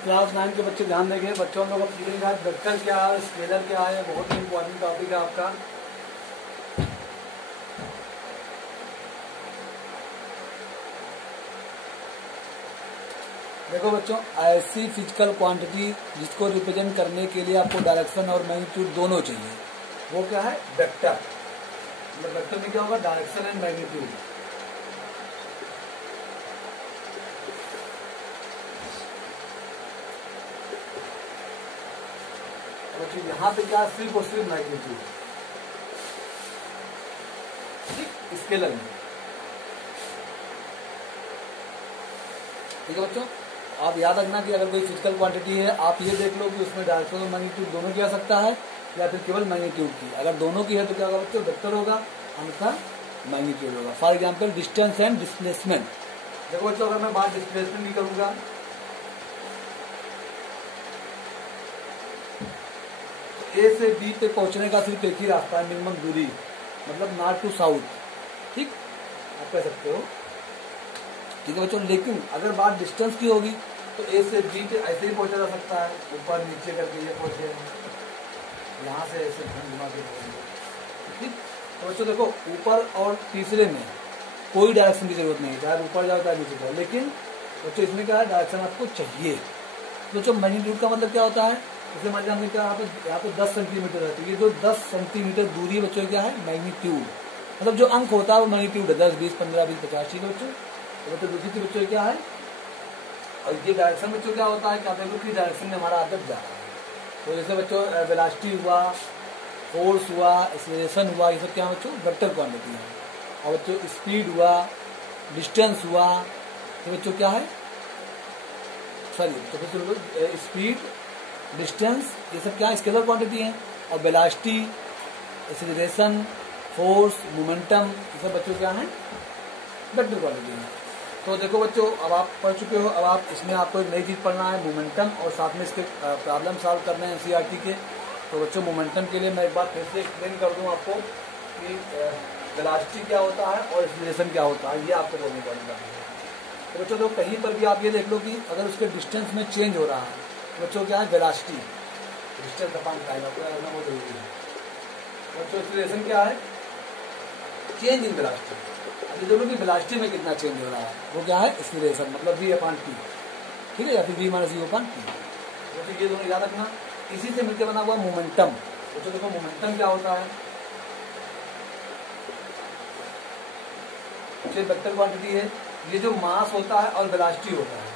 Class 9 के बच्चे ध्यान देंगे। बच्चों हम लोग अब सीखेंगे वेक्टर क्या है, स्केलर क्या है, बहुत ही इंपॉर्टेंट टॉपिक है आपका। देखो बच्चों, ऐसी फिजिकल क्वांटिटी जिसको रिप्रेजेंट करने के लिए आपको डायरेक्शन और मैग्नीट्यूड दोनों चाहिए, वो क्या है? वेक्टर। मतलब वेक्टर में क्या होगा? Direction and magnitude. यहाँ पे क्या? सिर्फ और सिर्फ मैग्नीट्यूड, ठीक, स्केलर में। ठीक है बच्चों, आप याद रखना कि अगर कोई फिजिकल क्वांटिटी है, आप ये देख लो कि उसमें डायरेक्शन और मैग्नीट्यूड दोनों की आ सकता है या फिर केवल मैग्नीट्यूड की। अगर दोनों की है तो क्या होगा बच्चों? वेक्टर होगा, अन्यथा मैग्नीट्यूड होगा। For example distance and displacement. देखो बच्चों, अगर मैं बात डिस्प्लेसमेंट की करूंगा, ए से बी पे पहुंचने का सिर्फ एक ही रास्ता है, मिनिमम दूरी, मतलब नॉर्थ टू साउथ, ठीक, आप कह सकते हो। ठीक है बच्चों, लेकिन अगर बात डिस्टेंस की होगी तो ए से बी पे ऐसे ही पहुंचा जा सकता है, ऊपर नीचे करके ये पहुंचे, यहाँ से ऐसे घुमा के पहुंचे, ठीक। तो बच्चों देखो, ऊपर और तीसरे में कोई डायरेक्शन की जरूरत नहीं है, चाहे ऊपर जाओ चाहे नीचे जाओ, लेकिन बच्चों इसमें क्या है? डायरेक्शन आपको चाहिए। बच्चों मैग्नीट्यूड का मतलब क्या होता है? इसलिए मान लीजिए क्या यहाँ पे 10 सेंटीमीटर है, तो ये जो 10 सेंटीमीटर दूरी बच्चों क्या है? मैग्नीट्यूड। मतलब जो अंक होता है वो मैग्नीट्यूड है, 10, 20, 15, 20, 50, ठीक है बच्चों। तो बच्चों दूसरी चीज बच्चों क्या है? और ये डायरेक्शन बच्चों क्या होता है? क्या देखो कि डायरेक्शन में हमारा ऑब्जेक्ट जा रहा है। तो जैसे बच्चों वेलोसिटी हुआ, फोर्स हुआ, एक्सेलरेशन हुआ, ये सब क्या बच्चों? वेक्टर क्वांटिटी है। और बच्चों स्पीड हुआ, डिस्टेंस हुआ, ये बच्चों क्या है? सॉरी, तो बच्चों स्पीड, डिस्टेंस, ये सब क्या स्केलर क्वांटिटी है। और वेलोसिटी, एक्सेलरेशन, फोर्स, मोमेंटम, ये सब बच्चों क्या है? वेक्टर क्वांटिटी है। तो देखो बच्चों, अब आप पढ़ चुके हो, अब आप इसमें आपको एक नई चीज पढ़ना है, मोमेंटम, और साथ में इसके प्रॉब्लम सॉल्व करने हैं एनसीईआरटी के। तो बच्चों मोमेंटम के लिए मैं एक बार फिर से एक्सप्लेन कर दूं आपको कि वेलोसिटी क्या होता है और एक्सेलरेशन क्या होता है, ये आपको बोलने पड़ेगा। तो बच्चों, तो कहीं पर भी आप ये देख लो कि अगर उसके डिस्टेंस में चेंज हो रहा है, बच्चों क्या है? वेलोसिटी, डिस्टेंस अपॉन टाइम, आपको याद रखना बहुत जरूरी है। बच्चों एक्सेलरेशन क्या है? Change in velocity. अभी दोनों की वेलोसिटी में कितना चेंज हो रहा है, वो क्या है? एक्सेलरेशन, मतलब v अपॉन टी, ठीक है, या फिर v minus u upon T. बच्चों ये दोनों याद रखना। इसी से मिलकर बना हुआ मोमेंटम। बच्चों देखो मोमेंटम क्या होता है? ये वेक्टर क्वांटिटी है। ये जो मास होता है और वेलोसिटी होता है,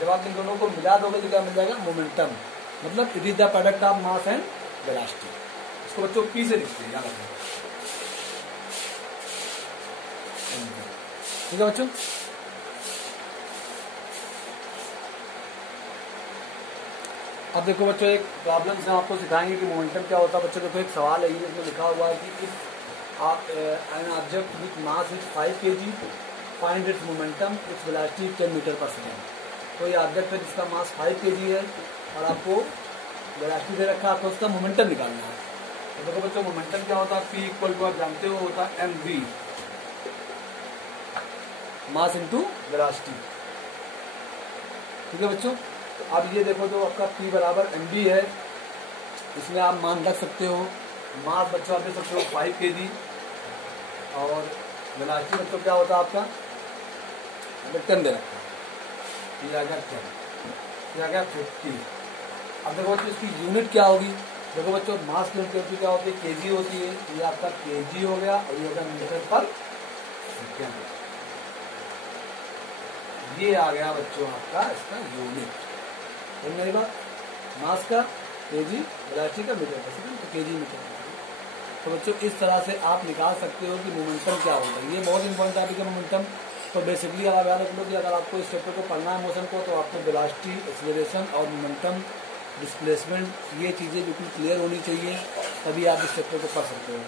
जब आप इन दोनों को मिला दोगे तो क्या मिल जाएगा? मोमेंटम। मतलब it is the product of mass and velocity. इसको बच्चों पी से लिखते हैं, याद रखना, ठीक है बच्चों। अब देखो बच्चों, एक प्रॉब्लम से आपको सिखाएंगे कि मोमेंटम क्या होता है। बच्चों देखो, एक सवाल है, ये इसमें लिखा हुआ है कि an object with mass is 5 kg, find its momentum, its velocity 10 metre per second. तो ये ऑब्जेक्ट है जिसका मास 5 kg है और आपको वेलोसिटी दे रखा है, आपको उसका मोमेंटम निकालना है। तो देखो बच्चों, मोमेंटम क्या होता है? P इक्वल टू, आप जानते हो, होता है mv, मास इनटू वेलोसिटी, ठीक है बच्चों। तो अब ये देखो, जो आपका P बराबर mv है, इसमें आप मान रख सकते हो। मास बच्चों आप दे सकते हो 5 kg, और वेलोसिटी बच्चों क्या होता है आपका? 10 दे रखा है, ये आ गया 10, ये आ गया 50। अब देखो बच्चों, इसकी यूनिट क्या होगी? देखो बच्चों, मास की यूनिट क्या होती है? केजी होती है। ये आपका केजी हो गया, और ये होगा मीटर पर सेकेंड। ये आ गया बच्चों आपका इसका यूनिट। समझ मेरी बात? मास का केजी, वेलोसिटी का मीटर पर सेकेंड, तो केजी मीटर पर सेकेंड। तो बच्चों इस तरह से आप निकाल सकते हो कि मोमेंटम क्या होगा। ये बहुत इंपॉर्टेंट टॉपिक है मोमेंटम। तो बेसिकली आप याद रख लो कि अगर आपको इस चैप्टर को पढ़ना है मोशन को, तो आपको वेलोसिटी, एक्सेलरेशन और मोमेंटम, डिस्प्लेसमेंट, ये चीज़ें बिल्कुल क्लियर होनी चाहिए, तभी आप इस चैप्टर को पढ़ सकते हो।